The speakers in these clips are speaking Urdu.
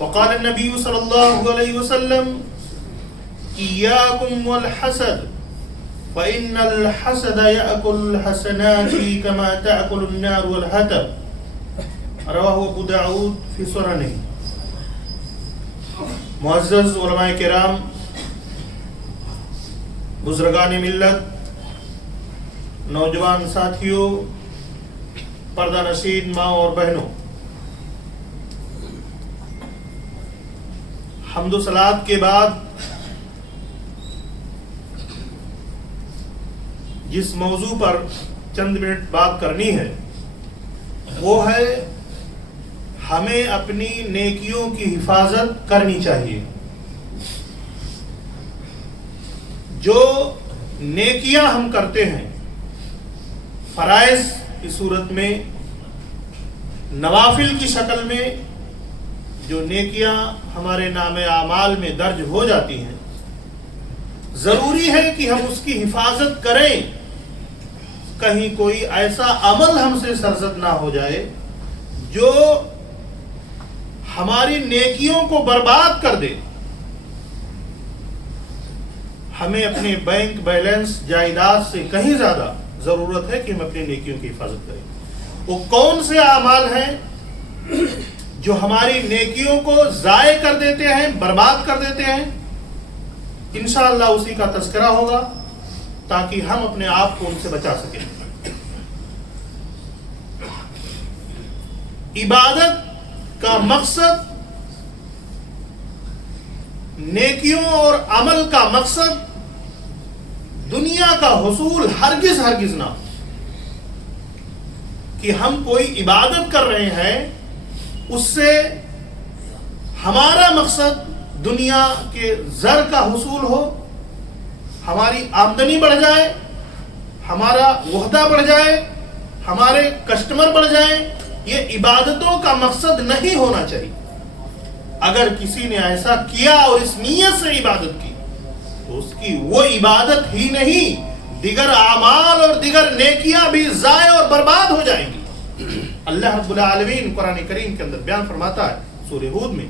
وقال النبي صلى الله عليه وسلم إياكم والحسد فإن الحسد يأكل الحسنات كما تأكل النار والحطب رواہ ابو داؤد فی سننہ. معزز علماء کرام، بزرگان ملت، نوجوان ساتھیوں، پردہ نشین ماں اور بہنوں، حمد و صلات کے بعد جس موضوع پر چند منٹ بات کرنی ہے وہ ہے ہمیں اپنی نیکیوں کی حفاظت کرنی چاہیے. جو نیکیاں ہم کرتے ہیں فرائض کی صورت میں، نوافل کی شکل میں جو نیکیاں ہمارے نام اعمال میں درج ہو جاتی ہیں، ضروری ہے کہ ہم اس کی حفاظت کریں، کہیں کوئی ایسا عمل ہم سے سرزد نہ ہو جائے جو ہماری نیکیوں کو برباد کر دے. ہمیں اپنے بینک بیلنس جائیداد سے کہیں زیادہ ضرورت ہے کہ ہم اپنی نیکیوں کی حفاظت کریں. وہ کون سے اعمال ہیں جو ہماری نیکیوں کو ضائع کر دیتے ہیں، برباد کر دیتے ہیں؟ انشاءاللہ اسی کا تذکرہ ہوگا تاکہ ہم اپنے آپ کو ان سے بچا سکیں. عبادت کا مقصد، نیکیوں اور عمل کا مقصد دنیا کا حصول ہرگز نہ ہو. کہ ہم کوئی عبادت کر رہے ہیں، اس سے ہمارا مقصد دنیا کے زر کا حصول ہو، ہماری آمدنی بڑھ جائے، ہمارا وحدہ بڑھ جائے، ہمارے کسٹمر بڑھ جائیں. یہ عبادتوں کا مقصد نہیں ہونا چاہیے. اگر کسی نے ایسا کیا اور اس نیت سے عبادت کی تو اس کی وہ عبادت ہی نہیں، دیگر اعمال اور دیگر نیکیاں بھی ضائع اور برباد ہو جائیں گی. اللہ رب العالمین قرآن کریم کے اندر بیان فرماتا ہے سورہ ہود میں،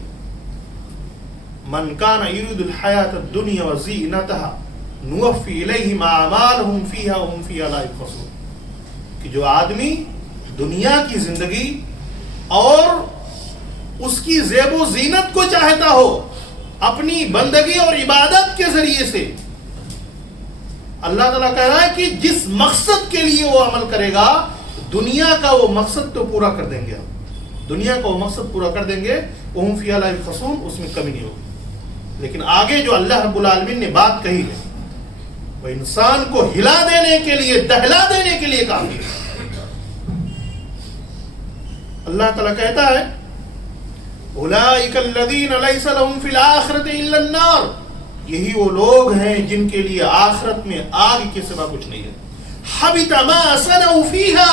من کان یرید الحیات الدنیا وزینتها نوفی الیہم اعمالہم فیہا وہم فیہا لا یبخسون. کہ جو آدمی دنیا کی زندگی اور اس کی زیب و زینت کو چاہتا ہو اپنی بندگی اور عبادت کے ذریعے سے، اللہ تعالیٰ کہہ رہا ہے کہ جس مقصد کے لیے وہ عمل کرے گا، دنیا کا وہ مقصد تو پورا کر دیں گے. ہم دنیا کا وہ مقصد پورا کر دیں گے، وہم فیہا لا یبخسون، اس میں کمی نہیں ہوگی. لیکن آگے جو اللہ رب العالمین نے بات کہی ہے وہ انسان کو ہلا دینے کے لیے، دہلا دینے کے لیے کافی ہے. اللہ تعالیٰ کہتا ہے اولئک الذین لیس لہم فی الآخرۃ الا النار. یہی وہ لوگ ہیں جن کے لیے آخرت میں آگ کے سوا کچھ نہیں ہے. حبط ما صنعوا فیہا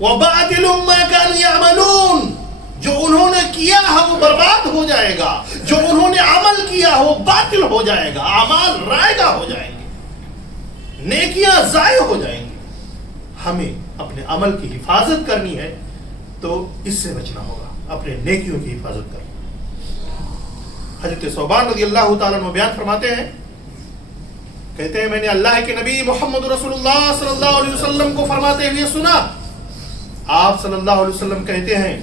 وباطل ما کانوا یعملون. جو انہوں نے کیا ہے وہ برباد ہو جائے گا، جو انہوں نے عمل کیا ہے وہ باطل ہو جائے گا، اعمال رائگاں ہو جائیں گے، نیکیاں ضائع ہو جائیں گی. ہمیں اپنے عمل کی حفاظت کرنی ہے تو اس سے بچنا ہوگا، اپنے نیکیوں کی حفاظت کرنا. حضرت ثوبان رضی اللہ تعالیٰ عنہ بیان فرماتے ہیں، کہتے ہیں میں نے اللہ کے نبی محمد رسول اللہ صلی اللہ علیہ وسلم کو فرماتے ہوئے سنا. آپ صلی اللہ علیہ وسلم کہتے ہیں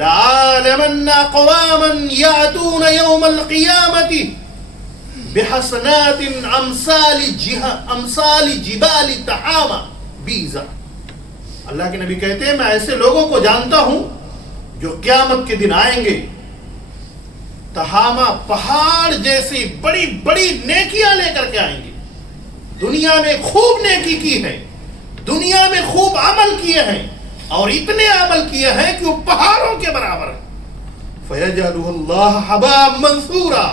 لَعَالَمَنَّ قَوَامًا يَأْتُونَ يَوْمَ الْقِيَامَةِ بِحَسَنَاتٍ أَمْثَالِ جِبَالِ تَحَامَ بِيزَا. اللہ کے نبی کہتے ہیں میں ایسے لوگوں کو جانتا ہوں جو قیامت کے دن آئیں گے، تہامہ پہاڑ جیسی بڑی بڑی نیکیاں لے کر کے آئیں گے. دنیا میں خوب نیکی کی ہے، دنیا میں خوب عمل کیے ہیں، اور اتنے عمل کیے ہیں کہ وہ پہاڑوں کے برابر ہیں. فَيَجْعَلُهُ اللَّهُ هَبَاءً مَنثُورًا.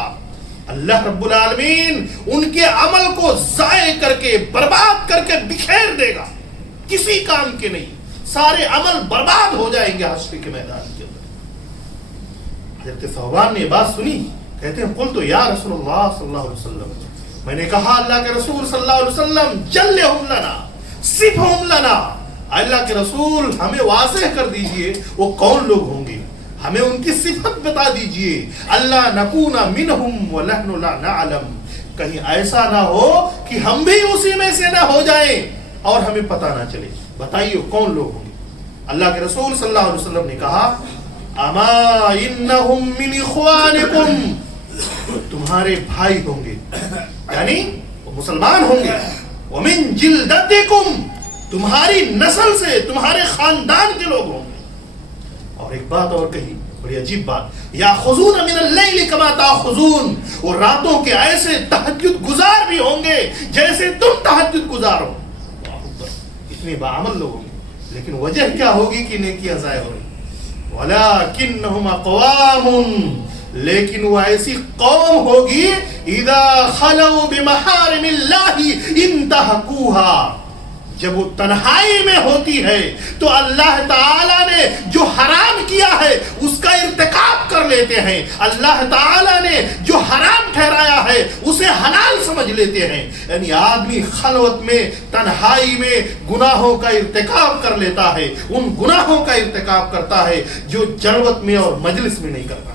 اللہ رب العالمین ان کے عمل کو ضائع کر کے، برباد کر کے بکھیر دے گا، کسی کام کے نہیں. سارے عمل برباد ہو جائیں گے حشر کے میدان کے اندر. حضرت ثوبان نے یہ بات سنی، کہتے ہیں قلت یا رسول اللہ صلی اللہ علیہ وسلم، میں نے کہا اللہ کے رسول صلی اللہ علیہ وسلم جلہم لنا صفہم لنا. اللہ کے رسول ہمیں واضح کر دیجئے وہ کون لوگ ہوں گے ہمیں ان کی صفت بتا دیجئے. اللہ نکون منہم ونحن لا نعلم, کہیں ایسا نہ ہو کہ ہم بھی اسی میں سے نہ ہو جائیں اور ہمیں پتہ نہ چلے. بتائیے کون لوگ ہوں گے؟ اللہ کے رسول صلی اللہ علیہ وسلم نے کہا اما انہم من اخوانکم, تمہارے بھائی ہوں گے, یعنی وہ مسلمان ہوں گے. ومن جلدتکم, تمہاری نسل سے, تمہارے خاندان کے لوگ ہوں گے. اور ایک بات اور کہی, بڑی عجیب بات, یاخذون من اللیل کما تاخذون, وہ راتوں کے ایسے تہجد گزار بھی ہوں گے جیسے تم تہجد گزار ہو. اتنے باعمل لوگ ہوں گے, لیکن وجہ کیا ہوگی کہ نیکیاں ضائع ہو رہی. ولکنہم اقوام, لیکن وہ ایسی قوم ہوگی اذا خلوا بمحارم اللہ انتہکوها, جب وہ تنہائی میں ہوتی ہے تو اللہ تعالیٰ نے جو حرام کیا ہے اس کا ارتکاب کر لیتے ہیں. اللہ تعالیٰ نے جو حرام ٹھہرایا ہے اسے حلال سمجھ لیتے ہیں. یعنی آدمی خلوت میں, تنہائی میں گناہوں کا ارتکاب کر لیتا ہے, ان گناہوں کا ارتکاب کرتا ہے جو جلوت میں اور مجلس میں نہیں کرتا.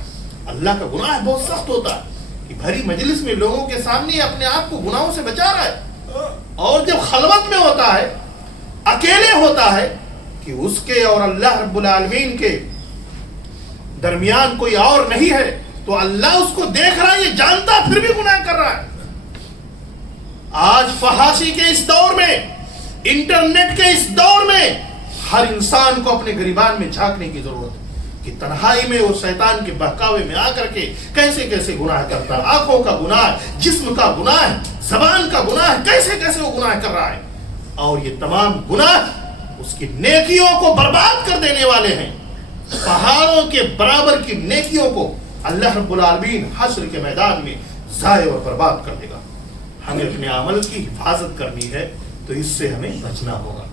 اللہ کا گناہ بہت سخت ہوتا ہے کہ بھری مجلس میں لوگوں کے سامنے اپنے آپ کو گناہوں سے بچا رہا ہے, اور جب خلوت میں ہوتا ہے, اکیلے ہوتا ہے کہ اس کے اور اللہ رب العالمین کے درمیان کوئی اور نہیں ہے, تو اللہ اس کو دیکھ رہا ہے, یہ جانتا پھر بھی گناہ کر رہا ہے. آج فحاشی کے اس دور میں, انٹرنیٹ کے اس دور میں ہر انسان کو اپنے گریبان میں جھانکنے کی ضرورت ہے کہ تنہائی میں وہ شیطان کے بہکاوے میں آ کر کے کیسے کیسے گناہ کرتا ہے. آنکھوں کا گناہ, جسم کا گناہ, زبان کا گناہ, کیسے کیسے وہ گناہ کر رہا ہے. اور یہ تمام گناہ اس کی نیکیوں کو برباد کر دینے والے ہیں. پہاڑوں کے برابر کی نیکیوں کو اللہ رب العالمین حشر کے میدان میں ضائع اور برباد کر دے گا. ہمیں اپنے عمل کی حفاظت کرنی ہے, تو اس سے ہمیں بچنا ہوگا.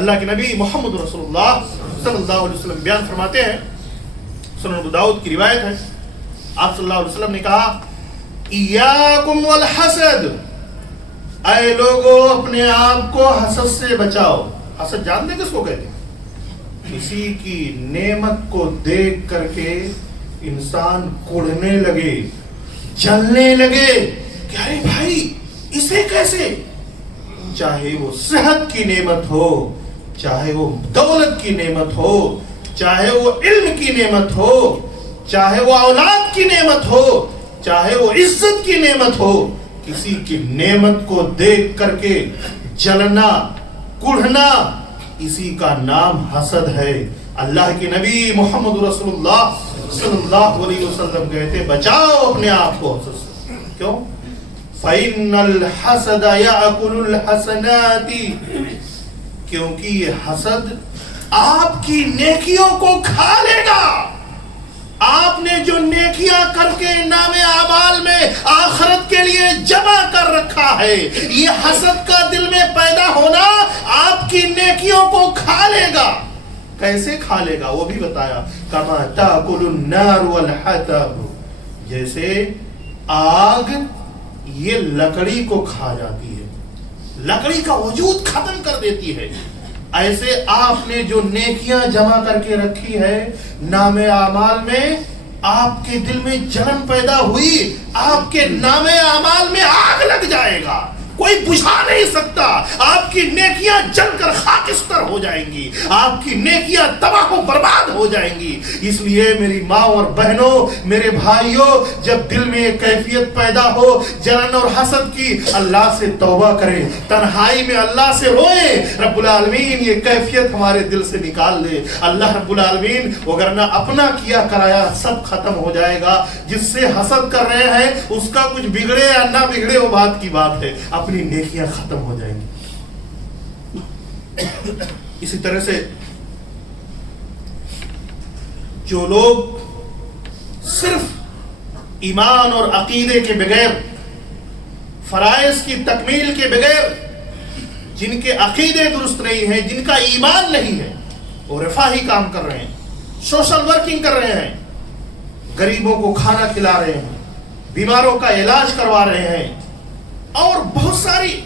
اللہ کے نبی محمد رسول اللہ صلی اللہ علیہ وسلم بیان فرماتے ہیں, سنن ابو داؤد کی روایت ہے, آپ صلی اللہ علیہ وسلم نے کہا ایاکم والحسد, اے لوگو اپنے آپ کو حسد سے بچاؤ. حسد جانتے کس کو کہتے ہیں؟ کسی کی نعمت کو دیکھ کر کے انسان کڑھنے لگے, جلنے لگے کہ ارے بھائی اسے کیسے, چاہے وہ صحت کی نعمت ہو, چاہے وہ دولت کی نعمت ہو, چاہے وہ علم کی نعمت ہو, چاہے وہ اولاد کی نعمت ہو, چاہے وہ عزت کی نعمت ہو, کسی کی نعمت کو دیکھ کر کے جلنا, کڑھنا, اسی کا نام حسد ہے. اللہ کے نبی محمد رسول اللہ صلی اللہ علیہ وسلم کہتے بچاؤ اپنے آپ کو حسد سے. کیوں؟ فَإِنَّ الْحَسَدَ يَأْكُلُ الْحَسَنَاتِ, کیونکہ یہ حسد آپ کی نیکیوں کو کھا لے گا. آپ نے جو نیکیاں کر کے نام اعمال میں آخرت کے لیے جمع کر رکھا ہے, یہ حسد کا دل میں پیدا ہونا آپ کی نیکیوں کو کھا لے گا. کیسے کھا لے گا وہ بھی بتایا, کما تاکل النار والحطب, جیسے آگ یہ لکڑی کو کھا جاتی ہے, لکڑی کا وجود ختم کر دیتی ہے, ایسے آپ نے جو نیکیاں جمع کر کے رکھی ہے نام اعمال میں, آپ کے دل میں جلن پیدا ہوئی, آپ کے نام اعمال میں آگ لگ جائے گا, کوئی بجھا نہیں سکتا. آپ کی نیکیاں جل کر خاکستر ہو جائیں گی, آپ کی نیکیاں تباہ و برباد ہو جائیں گی. اس لیے میری ماں اور بہنوں, میرے بھائیوں, جب دل میں ایک کیفیت پیدا ہو جلن اور حسد کی, اللہ سے توبہ کریں, تنہائی میں اللہ سے روئیں, رب العالمین یہ کیفیت ہمارے دل سے نکال دے. اللہ رب العالمین وگرنہ اپنا کیا کرایا سب ختم ہو جائے گا. جس سے حسد کر رہے ہیں اس کا کچھ بگڑے یا نہ بگڑے وہ بات کی بات ہے, اپنی نیکیاں ختم ہو جائیں گی. اسی طرح سے جو لوگ صرف ایمان اور عقیدے کے بغیر, فرائض کی تکمیل کے بغیر, جن کے عقیدے درست نہیں ہیں, جن کا ایمان نہیں ہے, وہ رفاہی کام کر رہے ہیں, سوشل ورکنگ کر رہے ہیں, غریبوں کو کھانا کھلا رہے ہیں, بیماروں کا علاج کروا رہے ہیں, اور بہت ساری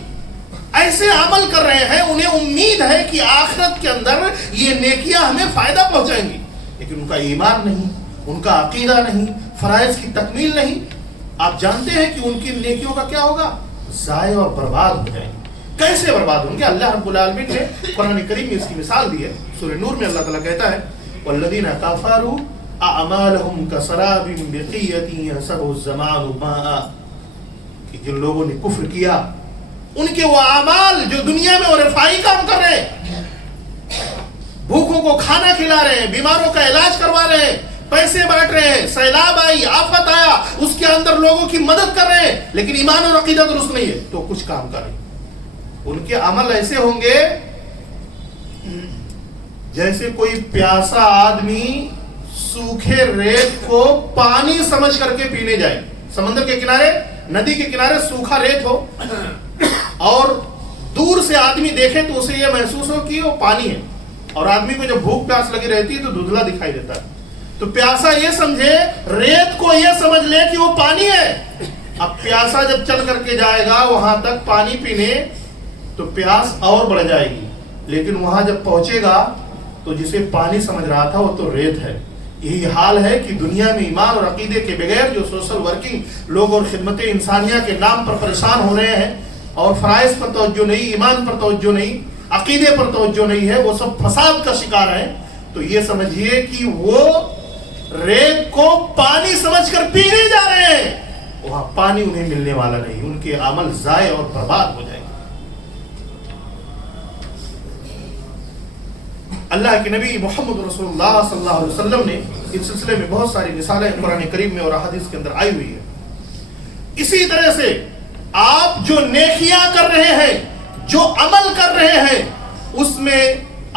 ایسے عمل کر رہے ہیں, انہیں امید ہے کہ آخرت کے اندر یہ نیکیاں ہمیں فائدہ پہنچائیں گی. لیکن ان کا ایمان نہیں, ان کا عقیدہ نہیں, فرائض کی تکمیل نہیں. آپ جانتے ہیں کہ ان کی نیکیوں کا کیا ہوگا؟ ضائع اور برباد ہو جائیں گے. کیسے برباد ہوں گے؟ اللہ رب العالمین نے قرآن کریم میں اس کی مثال دی ہے. سورہ نور میں اللہ تعالیٰ کہتا ہے والذین کفروا اعمالهم کسراب بقیعۃ یحسبہ الظمآن ماء, کہ جن لوگوں نے کفر کیا ان کے وہ اعمال جو دنیا میں وہ رفائی کام کر رہے ہیں, بھوکوں کو کھانا کھلا رہے ہیں, بیماروں کا علاج کروا رہے ہیں, پیسے بانٹ رہے ہیں, سیلاب آئی, آفت آیا, اس کے اندر لوگوں کی مدد کر رہے ہیں, لیکن ایمان اور عقیدہ درست نہیں ہے تو کچھ کام کریں. ان کے عمل ایسے ہوں گے جیسے کوئی پیاسا آدمی سوکھے ریت کو پانی سمجھ کر کے پینے جائے. سمندر کے کنارے, ندی کے کنارے سوکھا ریت ہو اور دور سے آدمی دیکھے تو اسے یہ محسوس ہو کہ وہ پانی ہے, اور آدمی کو جب بھوک پیاس لگی رہتی ہے تو دھندلا دکھائی دیتا ہے. تو پیاسا یہ سمجھے, ریت کو یہ سمجھ لے کہ وہ پانی ہے. اب پیاسا جب چل کر کے جائے گا وہاں تک پانی پینے تو پیاس اور بڑھ جائے گی, لیکن وہاں جب پہنچے گا تو جسے پانی سمجھ رہا تھا وہ تو ریت ہے. یہی حال ہے کہ دنیا میں ایمان اور عقیدے کے بغیر جو سوشل ورکنگ لوگ اور خدمت انسانیہ کے نام پر پریشان ہو رہے ہیں, اور فرائض پر توجہ نہیں, ایمان پر توجہ نہیں, عقیدے پر توجہ نہیں ہے, وہ سب فساد کا شکار ہیں. تو یہ سمجھیے کہ وہ ریت کو پانی سمجھ کر پینے جا رہے ہیں, وہاں پانی انہیں ملنے والا نہیں, ان کے عمل ضائع اور برباد ہو جائیں گے. اللہ کے نبی محمد رسول اللہ صلی اللہ علیہ وسلم نے اس سلسلے میں بہت ساری مثالیں قرآن کریم میں اور احادیث کے اندر آئی ہوئی ہے. اسی طرح سے آپ جو نیکیاں کر رہے ہیں, جو عمل کر رہے ہیں, اس میں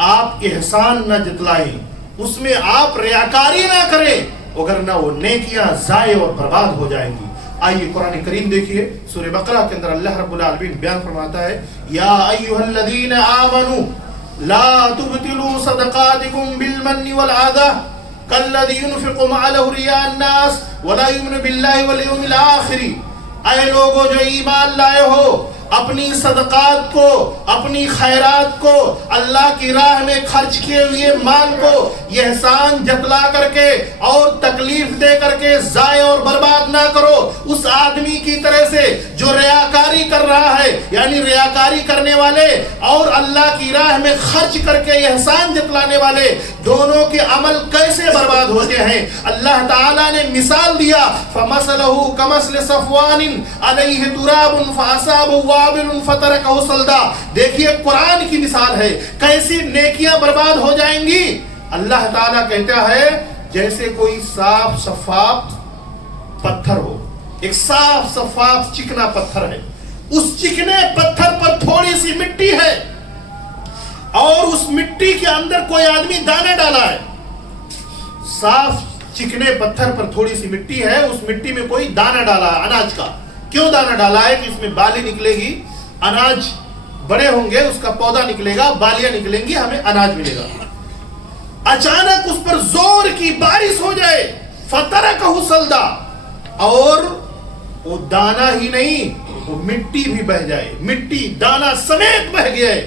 آپ احسان نہ جتلائیں, اس میں آپ ریاکاری نہ کریں, وگرنہ وہ نیکیاں ضائع اور برباد ہو جائیں گی. آئیے قرآن کریم دیکھیے, سورہ بقرہ کے اندر اللہ رب العالمین بیان فرماتا ہے یا ایھا الذین آمنوا لا تبطلوا صدقاتکم بالمن والعذى کالذی ينفق مالہ رئاء الناس ولا یؤمن باللہ والیوم الآخر. اے لوگوں جو ایمان لائے ہو, اپنی صدقات کو, اپنی خیرات کو, اللہ کی راہ میں خرچ کیے ہوئے مال کو یہ احسان جتلا کر کے اور تکلیف دے کر کے ضائع اور برباد نہ کرو. اس آدمی کی طرح سے جو ریاکاری کر رہا ہے, یعنی ریاکاری کرنے والے اور اللہ کی راہ میں خرچ کر کے احسان جتلانے والے, دونوں کے عمل کیسے برباد ہوتے ہیں. اللہ تعالیٰ نے مثال دیا فَمَثَلُهُ كَمَثْلِ صَفْوَانٍ عَلَيْهِ تُرَابٌ فَأَصَابَهُ وابل فترکہ صلدا. دیکھیے قرآن کی مثال ہے, کیسی نیکیاں برباد ہو جائیں گی. اللہ تعالیٰ کہتا ہے جیسے کوئی صاف شفاف پتھر ہو, ایک صاف شفاف چکنا پتھر ہے, اس چکنے پتھر پر تھوڑی سی مٹی ہے اور اس مٹی کے اندر کوئی آدمی دانا ڈالا ہے. صاف چکنے پتھر پر تھوڑی سی مٹی ہے, اس مٹی میں کوئی دانا ڈالا ہے اناج کا. کیوں دانا ڈالا ہے؟ کہ اس میں بالی نکلے گی, اناج بڑے ہوں گے, اس کا پودا نکلے گا, بالیاں نکلیں گی, ہمیں اناج ملے گا. اچانک اس پر زور کی بارش ہو جائے فترکہ صلدا, اور وہ دانا ہی نہیں وہ مٹی بھی بہ جائے, مٹی دانا سمیت بہ گئے,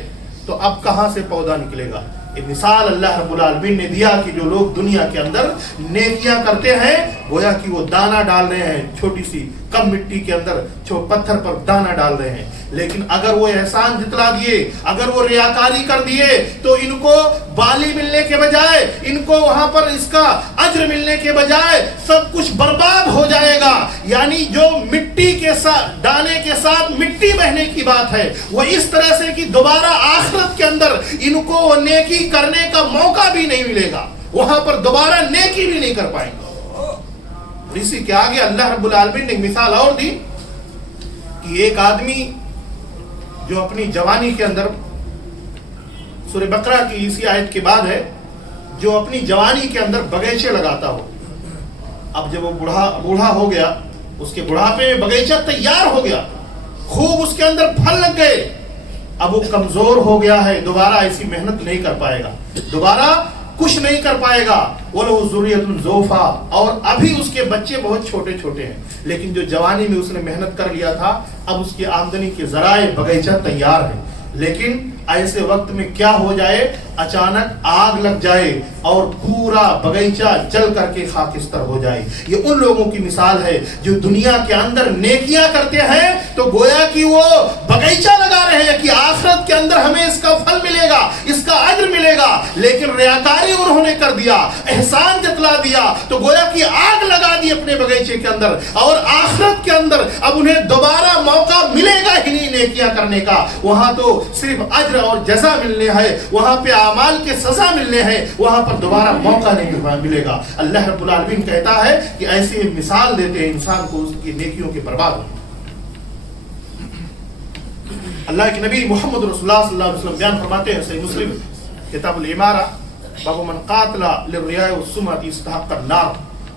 تو اب کہاں سے پودا نکلے گا. یہ مثال اللہ رب العالمین نے دیا کہ جو لوگ دنیا کے اندر نیکیاں کرتے ہیں گویا کہ وہ دانا ڈال رہے ہیں, چھوٹی سی کم مٹی کے اندر پتھر پر دانا ڈال رہے ہیں. لیکن اگر وہ احسان جتلا دیے, اگر وہ ریاکاری کر دیے, تو ان کو بالی ملنے کے بجائے, ان کو وہاں پر اس کا اجر ملنے کے بجائے سب کچھ برباد ہو جائے گا. یعنی جو مٹی کے ساتھ, دانے کے ساتھ مٹی بہنے کی بات ہے, وہ اس طرح سے کہ دوبارہ آخرت کے اندر ان کو وہ نیکی کرنے کا موقع بھی نہیں ملے گا, وہاں پر دوبارہ نیکی بھی نہیں کر پائیں گے. اسی کے آگے اللہ رب العالمین نے مثال اور دی کہ ایک آدمی جو اپنی جوانی کے اندر, سورہ بقرہ کی اسی آیت کے بعد ہے, جو اپنی جوانی کے اندر بغیچے لگاتا ہو. اب جب وہ بوڑھا ہو گیا, اس کے بڑھاپے میں بغیچہ تیار ہو گیا, خوب اس کے اندر پھل لگ گئے, اب وہ کمزور ہو گیا ہے, دوبارہ ایسی محنت نہیں کر پائے گا, دوبارہ کچھ نہیں کر پائے گا. وَلَهُ ذُرِّيَّةٌ ضُعَفَاءٌ, اور ابھی اس کے بچے بہت چھوٹے چھوٹے ہیں, لیکن جو جوانی میں اس نے محنت کر لیا تھا, اب اس کی آمدنی کے ذرائع بغیچہ تیار ہے. لیکن ایسے وقت میں کیا ہو جائے، اچانک آگ لگ جائے اور پورا بغیچہ جل کر کے خاکستر ہو جائے۔ یہ ان لوگوں کی مثال ہے جو دنیا کے اندر نیکیاں کرتے ہیں تو گویا کہ وہ بغیچہ لگا رہے ہیں کہ آخرت کے اندر ہمیں اس کا پھل ملے گا، اس کا اجر ملے گا، لیکن ریاکاری انہوں نے کر دیا، احسان جتلا دیا تو گویا کہ آگ لگا دی اپنے بغیچے کے اندر، اور آخرت کے اندر اب انہیں دوبارہ موقع ملے گا ہی نہیں نیکیاں کرنے کا۔ وہاں تو صرف اجر اور جزا ملنے ہے، وہاں پہ اعمال کے سزا ملنے ہیں، وہاں پر دوبارہ موقع نہیں ملے گا۔ اللہ رب العالمین کہتا ہے کہ ایسی مثال دیتے ہیں انسان کو اس کی نیکیوں کے برباد ہونے۔ اللہ کے نبی محمد رسول اللہ صلی اللہ علیہ وسلم بیان فرماتے ہیں، صحیح مسلم کتاب الامارہ، باب من قاتل للریاء والسمعۃ استحق النار۔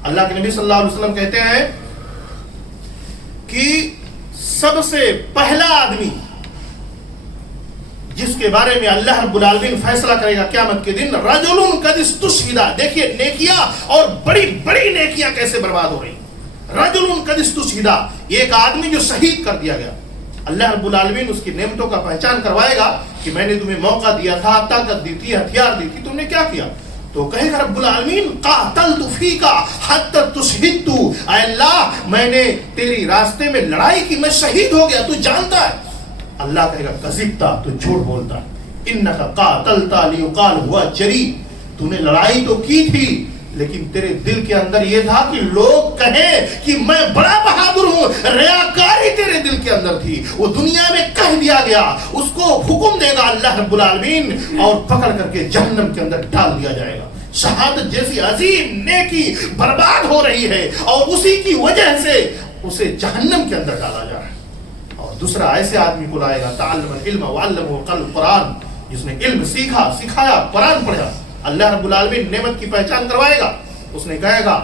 اللہ کے نبی صلی اللہ علیہ وسلم کہتے ہیں کہ سب سے پہلا آدمی جس کے بارے میں اللہ رب العالمین فیصلہ کرے گا قیامت کے دن، رجل قد استشہد۔ دیکھیے نیکیاں اور بڑی بڑی نیکیاں کیسے برباد ہو رہی ہیں۔ رجل قد استشہد، ایک آدمی جو شہید کر دیا گیا، اللہ رب العالمین اس کی نعمتوں کا پہچان کروائے گا کہ میں نے تمہیں موقع دیا تھا، طاقت دی تھی، ہتھیار دی تھی، تم نے کیا کیا؟ تو کہے گا رب العالمین قاتلت فیک حتی تشہدت، اے اللہ میں نے تیری راستے میں لڑائی کی، میں شہید ہو گیا، تو جانتا ہے۔ اللہ کہے گا کذبتا، تو جھوٹ بولتا ہے، انک قاتلت لیقال ہوا جری، تو نے لڑائی تو کی تھی لیکن تیرے دل کے اندر یہ تھا کہ لوگ کہیں کہ میں بڑا بہادر ہوں، ریاکاری تیرے دل کے اندر تھی، وہ دنیا میں کہہ دیا گیا، اس کو حکم دے گا اللہ رب العالمین اور پکڑ کر کے جہنم کے اندر ڈال دیا جائے گا۔ شہادت جیسی عظیم نیکی برباد ہو رہی ہے اور اسی کی وجہ سے اسے جہنم کے اندر ڈالا جا رہا ہے۔ اور دوسرا ایسے آدمی کو لائے گا تعلم العلم وعلمہ القرآن، جس نے علم سیکھا، سکھایا، قرآن پڑھا، اللہ رب العالمین نعمت کی پہچان کروائے گا، اس نے کہے گا،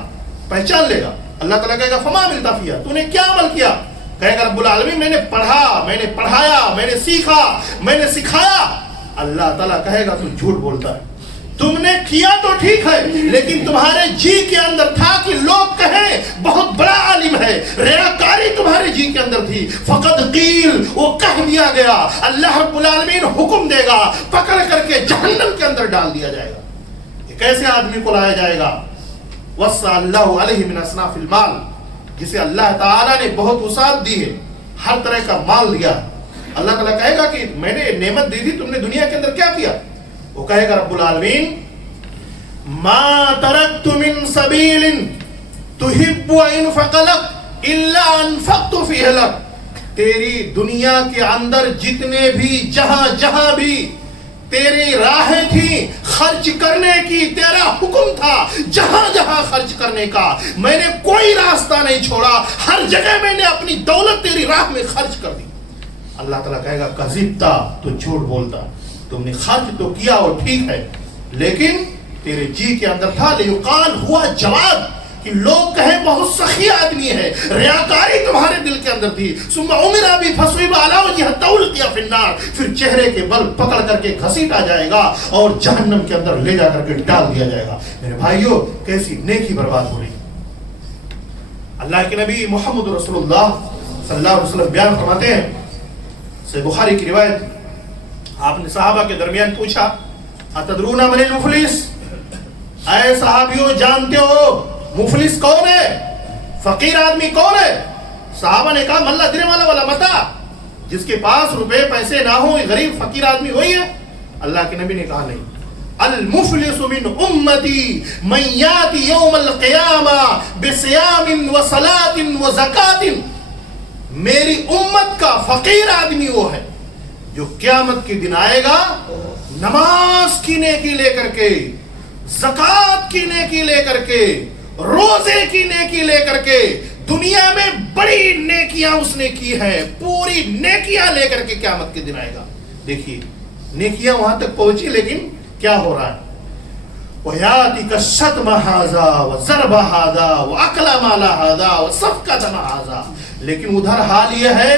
پہچان لے گا، اللہ تعالیٰ کہے گا فما ملتا فیہ، تو نے کیا عمل کیا؟ کہے گا رب العالمین میں نے پڑھا، میں نے پڑھایا، میں نے سیکھا، میں نے سکھایا۔ اللہ تعالیٰ کہے گا تم جھوٹ بولتا ہے، تم نے کیا تو ٹھیک ہے لیکن تمہارے جی کے اندر تھا کہ لوگ کہیں بہت بڑا عالم ہے، ریاکاری تمہارے جی کے اندر تھی، فقط قیل، وہ کہہ دیا گیا، اللہ رب العالمین حکم دے گا، پکڑ کر کے جہنم کے اندر ڈال دیا جائے گا۔ ایک ایسے آدمی کو لایا جائے گا وَسَّعَ اللَّهُ عَلَيْهِ مِنْ أَصْنَافِ الْمَالِ، جسے اللہ تعالیٰ نے بہت وسعت دی ہے، ہر طرح کا مال دیا۔ اللہ تعالیٰ کہے گا کہ میں نے نعمت دی تھی، تم نے دنیا کے اندر کیا کیا؟ وہ کہے گا رب العالمین مَا تَرَكْتُ مِن سَبِيلٍ تُحِبُّ أَنْفَقَ لَكَ إِلَّا أَنْفَقْتُ فِيهِ لَكَ، تیری دنیا کے اندر جتنے بھی جہاں بھی تیری راہیں تھی خرچ کرنے کی، تیرا حکم تھا جہاں خرچ کرنے کا، میں نے کوئی راستہ نہیں چھوڑا، ہر جگہ میں نے اپنی دولت تیری راہ میں خرچ کر دی۔ اللہ تعالیٰ کہے گا کذبتا، تو جھوٹ بولتا، تم نے خرچ تو کیا اور ٹھیک ہے لیکن تیرے جی کے اندر تھا لیقال ہوا جواد، کہ لوگ کہیں بہت سخی آدمی ہے، ریاکاری تمہارے دل کے اندر تھی۔ ثم عمر ابی فصیب علی وجہ تولقیا فی النار، پھر چہرے کے بل پکڑ کر کے گھسیٹا جائے گا اور جہنم کے اندر لے جا کر کے ڈال دیا جائے گا۔ میرے بھائیوں کیسی نیکی برباد ہو رہی۔ اللہ کے نبی محمد رسول اللہ صلی اللہ علیہ وسلم بیان فرماتے ہیں، صحیح بخاری کی روایت، آپ نے صحابہ کے درمیان پوچھا اتدرون من المفلس، اے صحابیوں جانتے ہو مفلس کون ہے، فقیر آدمی کون ہے؟ صحابہ نے کہا من لا درہم ولا متاع، جس کے پاس روپے پیسے نہ ہوں، غریب فقیر آدمی وہی ہے؟ اللہ کے نبی نے کہا نہیں، المفلس من امتی من یاتی یوم القیامہ بصیام وصلاۃ وزکاۃ، میری امت کا فقیر آدمی وہ ہے جو قیامت کے دن آئے گا نماز کی نیکی لے کر کے، زکوٰۃ کی نیکی لے کر کے، روزے کی نیکی لے کر کے، دنیا میں بڑی نیکیاں اس نے کی ہیں، پوری نیکیاں لے کر کے قیامت کے دن آئے گا۔ دیکھیے نیکیاں وہاں تک پہنچی لیکن کیا ہو رہا ہے؟ وَيَاتِكَ الشَّتْمَ هَذَا وَضَرْبَ هَذَا وَأَكْلَ مَالَ هَذَا وَسَفْكَ دَمَ هَذَا، لیکن ادھر حال یہ ہے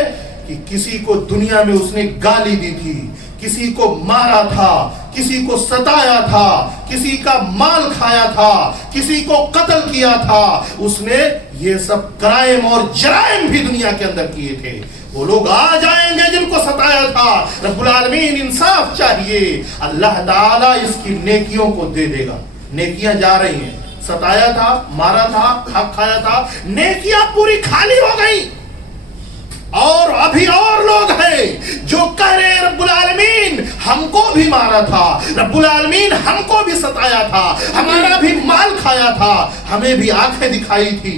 کہ کسی کو دنیا میں اس نے گالی دی تھی، کسی کو مارا تھا، کسی کو ستایا تھا، کسی کا مال کھایا تھا، کسی کو قتل کیا تھا، اس نے یہ سب کرائم اور جرائم بھی دنیا کے اندر کیے تھے، وہ لوگ آ جائیں گے جن کو ستایا تھا. رب العالمین انصاف چاہیے, اللہ تعالیٰ اس کی نیکیوں کو دے دے گا. نیکیاں جا رہی ہیں, ستایا تھا, مارا تھا, حق کھایا تھا, نیکیاں پوری خالی ہو گئی. اور ابھی اور لوگ ہیں جو کہہ رہے ہیں رب العالمین ہم کو بھی مارا تھا, رب العالمین ہم کو بھی ستایا تھا, ہمارا بھی مال کھایا تھا, ہمیں بھی آنکھیں دکھائی تھی.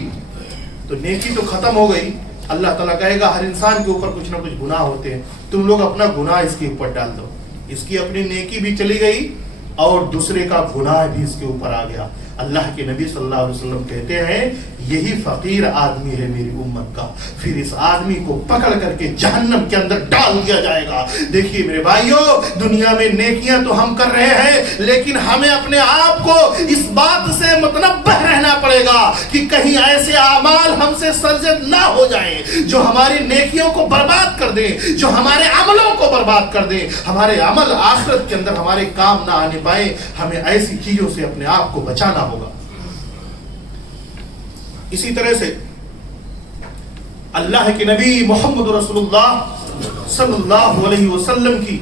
تو نیکی تو ختم ہو گئی. اللہ تعالیٰ کہے گا ہر انسان کے اوپر کچھ نہ کچھ گناہ ہوتے ہیں, تم لوگ اپنا گناہ اس کے اوپر ڈال دو. اس کی اپنی نیکی بھی چلی گئی اور دوسرے کا گناہ بھی اس کے اوپر آ گیا. اللہ کے نبی صلی اللہ علیہ وسلم کہتے ہیں یہی فقیر آدمی ہے میری امت کا, پھر اس آدمی کو پکڑ کر کے جہنم کے اندر ڈال دیا جائے گا. دیکھیے میرے بھائیوں, دنیا میں نیکیاں تو ہم کر رہے ہیں, لیکن ہمیں اپنے آپ کو اس بات سے متنبہ رہنا پڑے گا کہ کہیں ایسے اعمال ہم سے سرزد نہ ہو جائیں جو ہماری نیکیوں کو برباد کر دیں, جو ہمارے عملوں کو برباد کر دیں, ہمارے عمل آخرت کے اندر ہمارے کام نہ آنے پائیں. ہمیں ایسی چیزوں سے اپنے آپ کو بچانا ہوگا. اسی طرح سے اللہ کے نبی محمد رسول اللہ صلی اللہ علیہ وسلم کی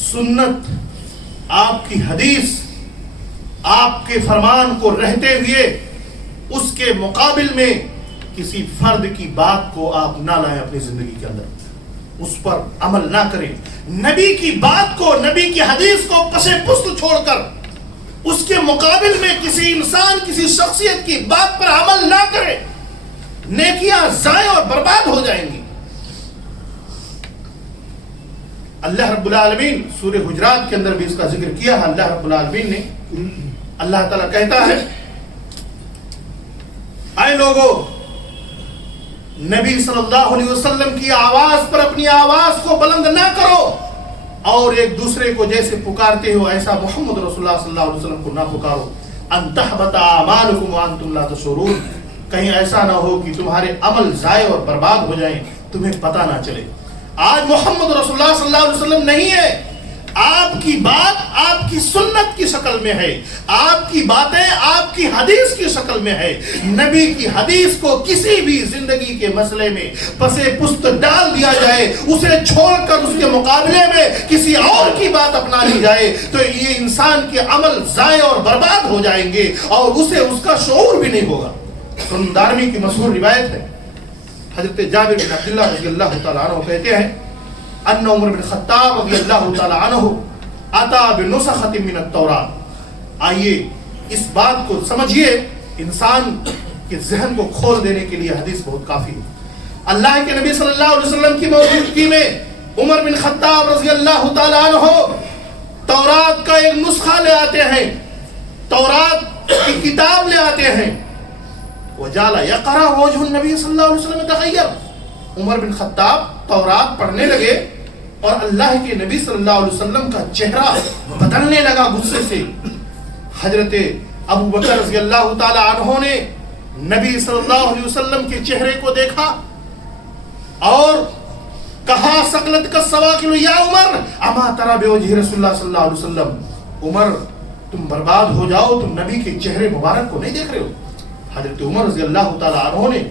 سنت, آپ کی حدیث, آپ کے فرمان کو رہتے ہوئے اس کے مقابل میں کسی فرد کی بات کو آپ نہ لائیں اپنی زندگی کے اندر, اس پر عمل نہ کریں. نبی کی بات کو, نبی کی حدیث کو پسے پست چھوڑ کر اس کے مقابل میں کسی انسان, کسی شخصیت کی بات پر عمل نہ کرے. نیکیاں ضائع اور برباد ہو جائیں گی. اللہ رب العالمین سورہ حجرات کے اندر بھی اس کا ذکر کیا ہے. اللہ رب العالمین نے, اللہ تعالیٰ کہتا ہے اے لوگو, نبی صلی اللہ علیہ وسلم کی آواز پر اپنی آواز کو بلند نہ کرو, اور ایک دوسرے کو جیسے پکارتے ہو ایسا محمد رسول اللہ صلی اللہ علیہ وسلم کو نہ پکارو. ان تحبط اعمالکم وانتم لا تشعرون, کہیں ایسا نہ ہو کہ تمہارے عمل ضائع اور برباد ہو جائیں, تمہیں پتہ نہ چلے. آج محمد رسول اللہ صلی اللہ علیہ وسلم نہیں ہے, آپ کی بات آپ کی سنت کی شکل میں ہے, آپ کی باتیں آپ کی حدیث کی شکل میں ہے. نبی کی حدیث کو کسی بھی زندگی کے مسئلے میں پسے پست ڈال دیا جائے, اسے چھوڑ کر اس کے مقابلے میں کسی اور کی بات اپنا لی جائے, تو یہ انسان کے عمل ضائع اور برباد ہو جائیں گے اور اسے اس کا شعور بھی نہیں ہوگا. سنن دارمی کی مشہور روایت ہے, حضرت جابر بن عبداللہ رضی اللہ تعالیٰ عنہ کہتے ہیں ان عمر بن خطاب رضی اللہ تعالیٰ عنہ اتا بنسخۃ من التوراۃ. آئیے اس بات کو سمجھیے, انسان کے ذہن کو کھول دینے کے لیے حدیث بہت کافی ہے. اللہ کے نبی صلی اللہ علیہ وسلم کی موجودگی میں عمر بن خطاب رضی اللہ تعالیٰ عنہ تورات کا ایک نسخہ لے آتے ہیں, تورات کی کتاب لے آتے ہیں. وجعل یقرأ وجه النبی صلی اللہ علیہ وسلم تغیر. عمر بن خطاب تورات پڑھنے لگے اور اللہ کے نبی صلی اللہ علیہ وسلم کا چہرہ بدلنے لگا غصے سے. حضرت ابو بکر رضی اللہ تعالی عنہ نے نبی صلی اللہ علیہ وسلم کے چہرے کو دیکھا اور کہا ثقلت کا سواکل یا عمر اما ترى بوجه رسول اللہ صلی اللہ علیہ وسلم. عمر تم برباد ہو جاؤ, تم نبی کے چہرے مبارک کو نہیں دیکھ رہے ہو. حضرت عمر رضی اللہ تعالی عنہ نے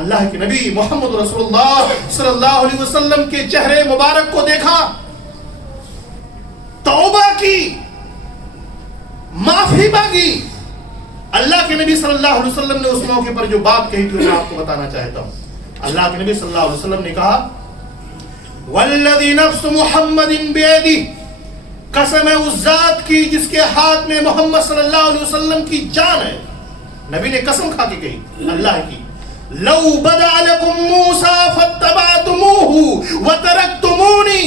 اللہ کے نبی محمد رسول اللہ صلی اللہ علیہ وسلم کے چہرے مبارک کو دیکھا, توبہ کی, معافی مانگی. اللہ کے نبی صلی اللہ علیہ وسلم نے اس موقع پر جو بات کہی تھی میں آپ کو بتانا چاہتا ہوں. اللہ کے نبی صلی اللہ علیہ وسلم نے کہا والذی نفس محمد بیدی, قسم ہے اس ذات کی جس کے ہاتھ میں محمد صلی اللہ علیہ وسلم کی جان ہے. نبی نے قسم کھا کے کہی اللہ کی, لو بدا لکم موسیٰ فاتبعتموہ وترکتمونی,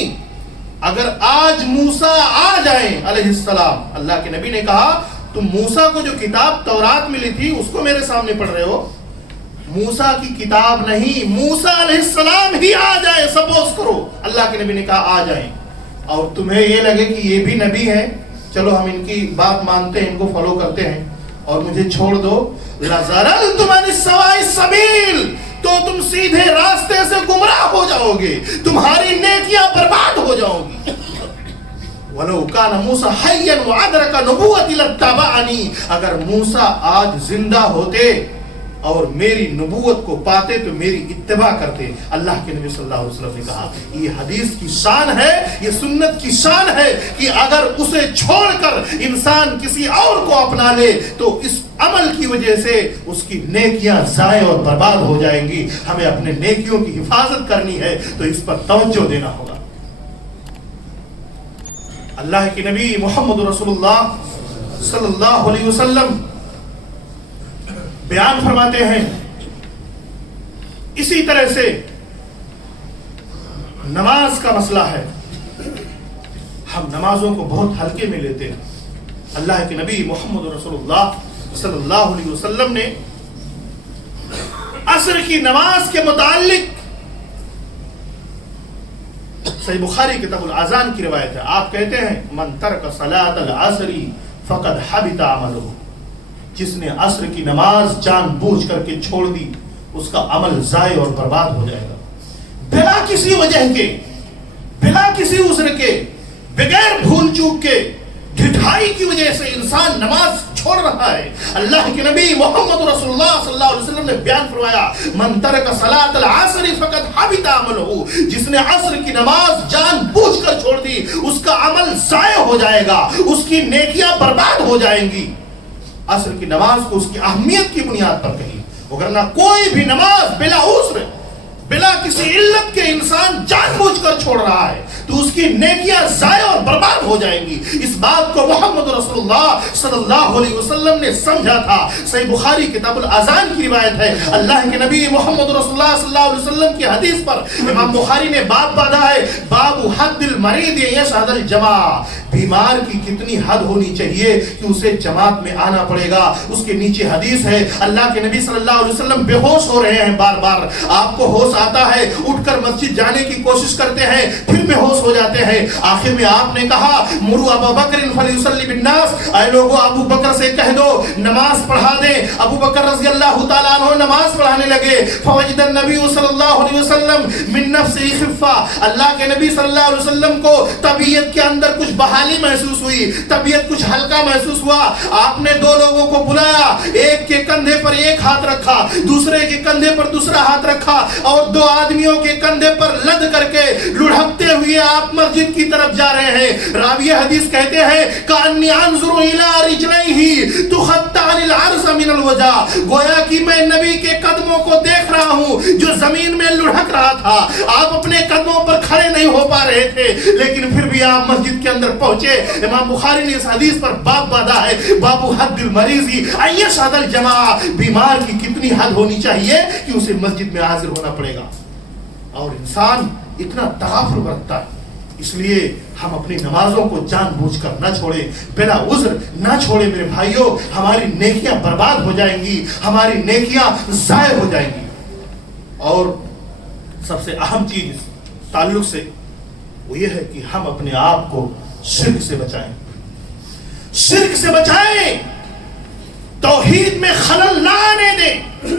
اگر آج موسیٰ آ جائیں علیہ السلام, اللہ کے نبی نے کہا تم موسیٰ کو جو کتاب تورات ملی تھی اس کو میرے سامنے پڑھ رہے ہو, موسیٰ کی کتاب نہیں, موسیٰ علیہ السلام ہی آ جائیں, سپوز کرو. اللہ کے نبی نے کہا آ جائیں اور تمہیں یہ لگے کہ یہ بھی نبی ہے, چلو ہم ان کی بات مانتے ہیں, ان کو فالو کرتے ہیں اور مجھے چھوڑ دو, لَزَلَلْتُمْ عَنِ السَّوَاءِ السَّبِيلِ, تو تم سیدھے راستے سے گمراہ ہو جاؤ گے, تمہاری نیکیاں برباد ہو جاؤ گی. وَلَوْ كَانَ مُوسَى حَيًّا وَأَدْرَكَ نُبُوَّتِي لَاتَّبَعَنِي, اگر موسیٰ آج زندہ ہوتے اور میری نبوت کو پاتے تو میری اتباع کرتے. اللہ کے نبی صلی اللہ علیہ وسلم نے کہا یہ حدیث کی شان ہے, یہ سنت کی شان ہے کہ اگر اسے چھوڑ کر انسان کسی اور کو اپنا لے تو اس عمل کی وجہ سے اس کی نیکیاں ضائع اور برباد ہو جائیں گی. ہمیں اپنے نیکیوں کی حفاظت کرنی ہے تو اس پر توجہ دینا ہوگا. اللہ کے نبی محمد رسول اللہ صلی اللہ علیہ وسلم بیان فرماتے ہیں اسی طرح سے نماز کا مسئلہ ہے. ہم نمازوں کو بہت ہلکے میں لیتے ہیں. اللہ کے نبی محمد رسول اللہ صلی اللہ علیہ وسلم نے عصر کی نماز کے متعلق صحیح بخاری کتاب الاذان کی روایت ہے. آپ کہتے ہیں من ترک صلاۃ العصر فقد حبط عملہ, جس نے عصر کی نماز جان بوجھ کر کے چھوڑ دی اس کا عمل ضائع اور برباد ہو جائے گا. بلا کسی وجہ کے, بلا کسی عذر کے, بغیر بھول چوک کے, ڈھٹائی کی وجہ سے انسان نماز چھوڑ رہا ہے. اللہ کے نبی محمد رسول اللہ صلی اللہ علیہ وسلم نے بیان فرمایا من ترک صلاۃ العصر فقد حبط عملہ, جس نے عصر کی نماز جان بوجھ کر چھوڑ دی اس کا عمل ضائع ہو جائے گا, اس کی نیکیاں برباد ہو جائیں گی. عصر کی نماز کو اس کی اہمیت کی بنیاد پر کہی, وگرنہ کوئی بھی نماز بلا عذر بلا کسی علت کے انسان جان بوجھ کر چھوڑ رہا ہے تو اس کی نیکیاں ضائع اور برباد ہو جائیں گی. اس بات کو محمد رسول اللہ صلی اللہ علیہ وسلم نے سمجھا تھا. صحیح بخاری کتاب الاذان کی روایت ہے. اللہ کے نبی محمد رسول اللہ صلی اللہ علیہ وسلم کی حدیث پر امام بخاری نے باب باندھا ہے باب حد المریض یشہد الجماع, بیمار کی کتنی حد ہونی چاہیے کہ اسے جماعت میں آنا پڑے گا. اس کے نیچے حدیث ہے اللہ کے نبی صلی اللہ علیہ وسلم بے ہوش ہو رہے ہیں, بار بار آپ کو ہوش آتا ہے, اٹھ کر مسجد جانے کی کوشش کرتے ہیں, پھر بے ہوش ہو جاتے ہیں. آخر میں آپ نے کہا مرو ابا بکر فلیصلی بالناس, اے لوگو ابو بکر سے کہہ دو نماز پڑھا دیں. ابو بکر رضی اللہ تعالیٰ عنہ نماز پڑھانے لگے. فوجد النبی صلی اللہ علیہ وسلم من نفسه خفہ, اللہ کے نبی صلی اللہ علیہ وسلم کو طبیعت کے اندر کچھ بحالی محسوس ہوئی, طبیعت کچھ ہلکا محسوس ہوا. آپ نے دو لوگوں کو بلایا, ایک کے کندھے پر ایک ہاتھ رکھا, دوسرے کے کندھے پر دوسرا ہاتھ رکھا, اور دو آدمیوں کے کندھے پر لد کر کے لڑھکتے ہوئے آپ مسجد کی طرف جا رہے ہیں. راوی حدیث کہتے ہیں کأنی انظر الی رجلیہ تخطان العرض من الوجع, گویا کہ میں نبی کے قدموں کو دیکھ رہا ہوں جو زمین میں لڑھک رہا تھا. آپ اپنے قدموں پر کھڑے نہیں ہو پا رہے تھے, لیکن پھر بھی آپ مسجد کے اندر پہنچے. امام بخاری نے اس حدیث پر باب باندھا ہے باب حد المریض ان یشہد الجماع, بیمار کی کتنی حد ہونی چاہیے کہ اسے مسجد میں حاضر ہونا پڑے گا. اور انسان اتنا تغافل برتتا ہے, اس لیے ہم اپنی نمازوں کو جان بوجھ کر نہ چھوڑیں, بلا عذر نہ چھوڑیں میرے بھائیوں. ہماری نیکیاں برباد ہو جائیں گی, ہماری نیکیاں ضائع ہو جائیں گی. اور سب سے اہم چیز اس تعلق سے وہ یہ ہے کہ ہم اپنے آپ کو شرک سے بچائیں, شرک سے بچائیں, توحید میں خلل نہ آنے دیں.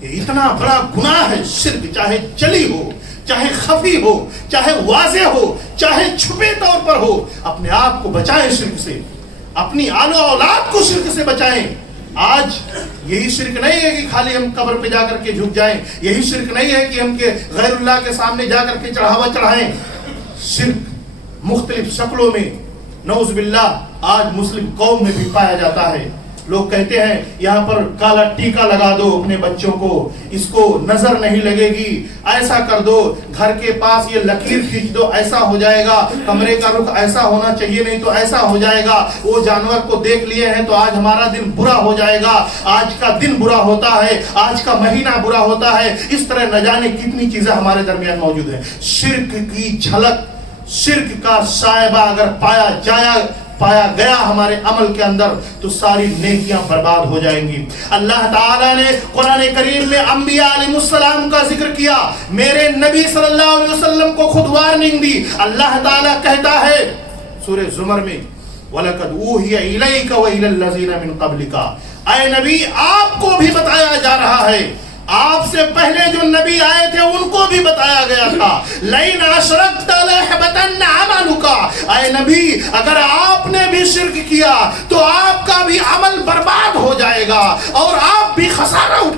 یہ اتنا بڑا گناہ ہے شرک, چاہے جلی ہو, چاہے خفی ہو, چاہے واضح ہو, چاہے چھپے طور پر ہو. اپنے آپ کو بچائیں شرک سے, اپنی آل و اولاد کو شرک سے بچائیں. آج یہی شرک نہیں ہے کہ خالی ہم قبر پہ جا کر کے جھک جائیں, یہی شرک نہیں ہے کہ ہم کے غیر اللہ کے سامنے جا کر کے چڑھاوا چڑھائیں. شرک مختلف شکلوں میں نعوذ باللہ آج مسلم قوم میں بھی پایا جاتا ہے. لوگ کہتے ہیں یہاں پر کالا ٹیکا لگا دو اپنے بچوں کو, اس کو نظر نہیں لگے گی, ایسا کر دو, گھر کے پاس یہ لکیر کھینچ دو, ایسا ہو جائے گا, کمرے کا رخ ایسا ہونا چاہیے نہیں تو ایسا ہو جائے گا, وہ جانور کو دیکھ لیے ہیں تو آج ہمارا دن برا ہو جائے گا, آج کا دن برا ہوتا ہے, آج کا مہینہ برا ہوتا ہے. اس طرح نہ جانے کتنی چیزیں ہمارے درمیان موجود ہیں. شرک کی جھلک, شرک کا شائبہ اگر پایا گیا ہمارے عمل کے اندر تو ساری نیکیاں برباد ہو جائیں گی. اللہ تعالیٰ نے قرآن کریم میں انبیاء علیہ السلام کا ذکر کیا, میرے نبی صلی اللہ علیہ وسلم کو خود وارننگ دی. اللہ تعالیٰ کہتا ہے سورہ زمر میں وَلَقَدْ أُوحِيَ إِلَيْكَ وَإِلَى الَّذِينَ مِن قَبْلِكَ, اے نبی آپ کو بھی بتایا جا رہا ہے, آپ سے پہلے جو نبی آئے تھے ان کو بھی بتایا گیا تھا. لَئِنْ أَشْرَكْتَ لَيَحْبَطَنَّ عَمَلُكَ, اے نبی اگر آپ نے بھی شرک کیا تو آپ کا بھی عمل برباد ہو جائے گا اور آپ بھی خسارہ